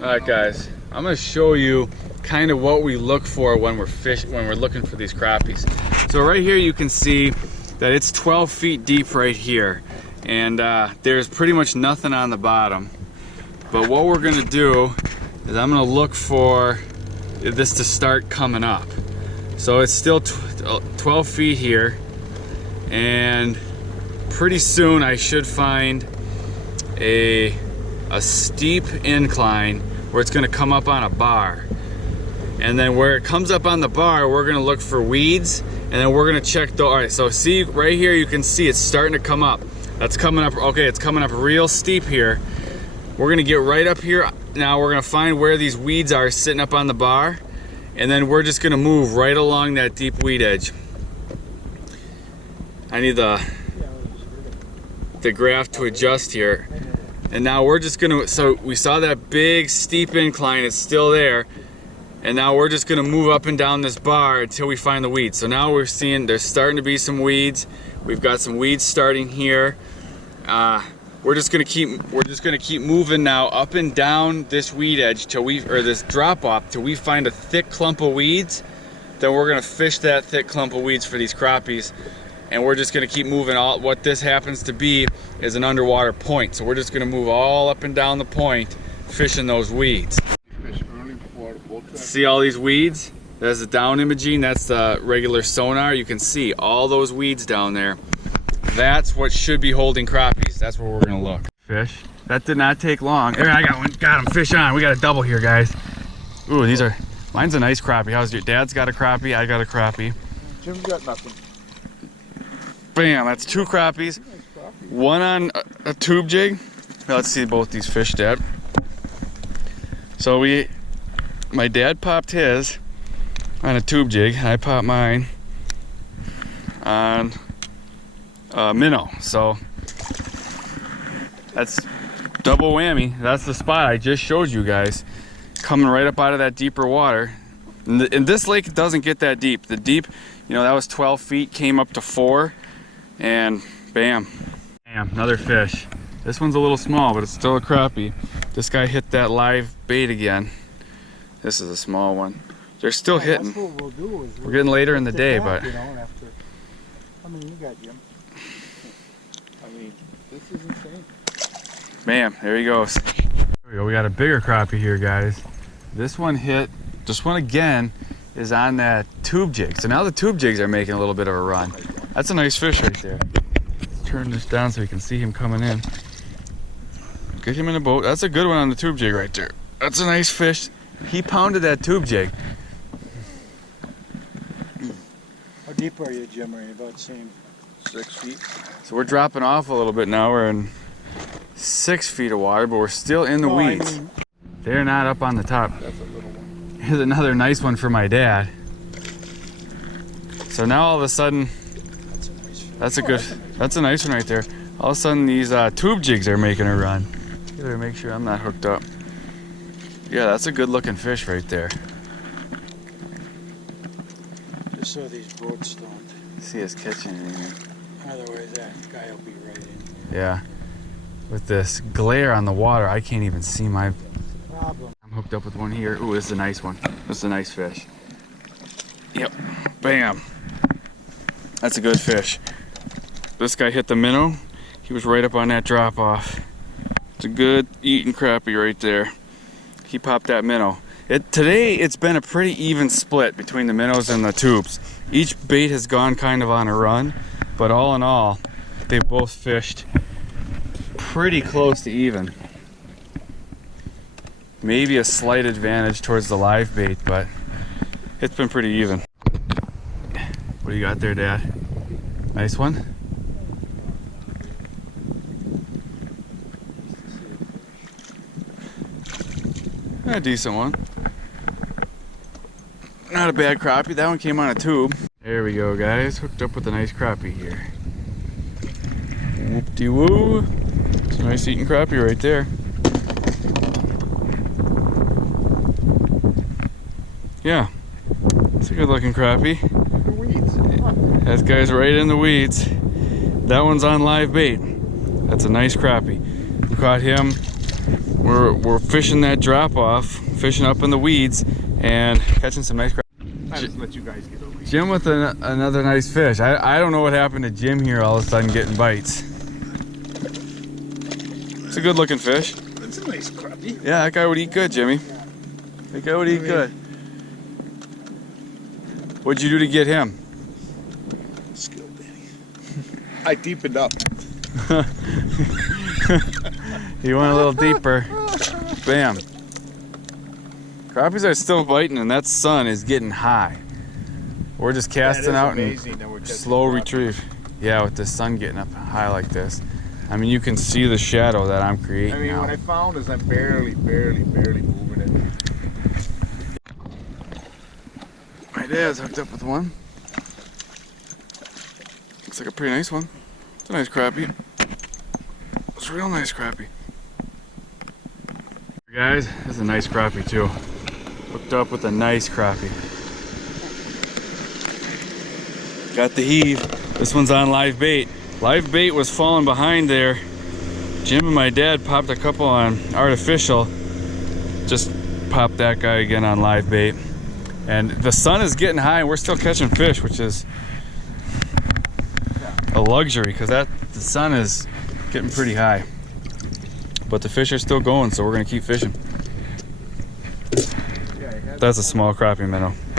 Alright guys, I'm going to show you kind of what we look for when we're looking for these crappies. So right here you can see that it's 12 feet deep right here, and there's pretty much nothing on the bottom. But what we're going to do is I'm going to look for this to start coming up. So it's still 12 feet here, and pretty soon I should find a steep incline where it's going to come up on a bar. And then where it comes up on the bar, we're going to look for weeds, and then we're going to check the, all right, so see right here, you can see it's starting to come up. That's coming up, okay, it's coming up real steep here. We're going to get right up here. Now we're going to find where these weeds are sitting up on the bar, and then we're just going to move right along that deep weed edge. I need the graph to adjust here. And now we're just gonna, so we saw that big steep incline, it's still there. And now we're just gonna move up and down this bar until we find the weeds. So now we're seeing there's starting to be some weeds. We've got some weeds starting here. We're just gonna keep moving now up and down this weed edge till this drop off till we find a thick clump of weeds. Then we're gonna fish that thick clump of weeds for these crappies. And we're just gonna keep moving. What this happens to be is an underwater point. So we're just gonna move all up and down the point, fishing those weeds. See all these weeds? There's the down imaging, that's the regular sonar. You can see all those weeds down there. That's what should be holding crappies. That's where we're gonna look. Fish. That did not take long. There, I got one. Got him. Fish on. We got a double here, guys. Ooh, mine's a nice crappie. How's your dad's got a crappie? I got a crappie. Jim's got nothing. Bam, that's two crappies. One on a tube jig. Let's see both these fish, Dad. So my dad popped his on a tube jig, and I popped mine on a minnow. So that's double whammy. That's the spot I just showed you guys, coming right up out of that deeper water. And this lake doesn't get that deep. The deep, you know, that was 12 feet, came up to 4. And bam, bam, another fish. This one's a little small, but it's still a crappie. This guy hit that live bait again. This is a small one. They're still hitting. That's what we'll do is we're getting later in the day, but you know, after, I mean, you got Jim. I mean, this is insane. Bam, there he goes. There we go. We got a bigger crappie here, guys. This one again is on that tube jig. So now the tube jigs are making a little bit of a run. That's a nice fish right there. Let's turn this down so we can see him coming in. Get him in a boat. That's a good one on the tube jig right there. That's a nice fish. He pounded that tube jig. How deep are you, Jim? Are you about the same? 6 feet. So we're dropping off a little bit now. We're in 6 feet of water, but we're still in the weeds. I mean, they're not up on the top. That's a little one. Here's another nice one for my dad. So now all of a sudden, that's a nice one right there. All of a sudden these tube jigs are making a run. You better make sure I'm not hooked up. Yeah, that's a good looking fish right there. Just so these boats don't see us catching anything. Otherwise that guy will be right in. Yeah. With this glare on the water, I can't even see my problem. I'm hooked up with one here. Ooh, this is a nice one. This is a nice fish. Yep. Bam. That's a good fish. This guy hit the minnow. He was right up on that drop off. It's a good eating crappie right there. He popped that minnow. Today it's been a pretty even split between the minnows and the tubes. Each bait has gone kind of on a run, but all in all, they both fished pretty close to even. Maybe a slight advantage towards the live bait, but it's been pretty even. What do you got there, Dad? Nice one? A decent one. Not a bad crappie. That one came on a tube. There we go, guys. Hooked up with a nice crappie here. Whoop-de-woo. It's a nice eating crappie right there. Yeah. It's a good looking crappie. The weeds. That guy's right in the weeds. That one's on live bait. That's a nice crappie. We caught him We're fishing that drop off, fishing up in the weeds, and catching some nice crappie. I just let you guys get over here. Jim with another nice fish. I don't know what happened to Jim here all of a sudden getting bites. It's a good looking fish. That's a nice crappie. Yeah, that guy would eat good, Jimmy. That guy would eat good. What'd you do to get him? Skill, Danny. I deepened up. He went a little deeper. Bam. Crappies are still biting and that sun is getting high. We're just casting out and slow retrieve. Yeah, with the sun getting up high like this. I mean, you can see the shadow that I'm creating I mean, now. what I found is I'm barely moving it. My dad's hooked up with one. Looks like a pretty nice one. It's a nice crappie. It's a real nice crappie. Guys, this is a nice crappie too. Hooked up with a nice crappie. Got the heave. This one's on live bait. Live bait was falling behind there. Jim and my dad popped a couple on artificial. Just popped that guy again on live bait. And the sun is getting high and we're still catching fish, which is a luxury because the sun is getting pretty high. But the fish are still going, so we're gonna keep fishing. That's a small crappie minnow.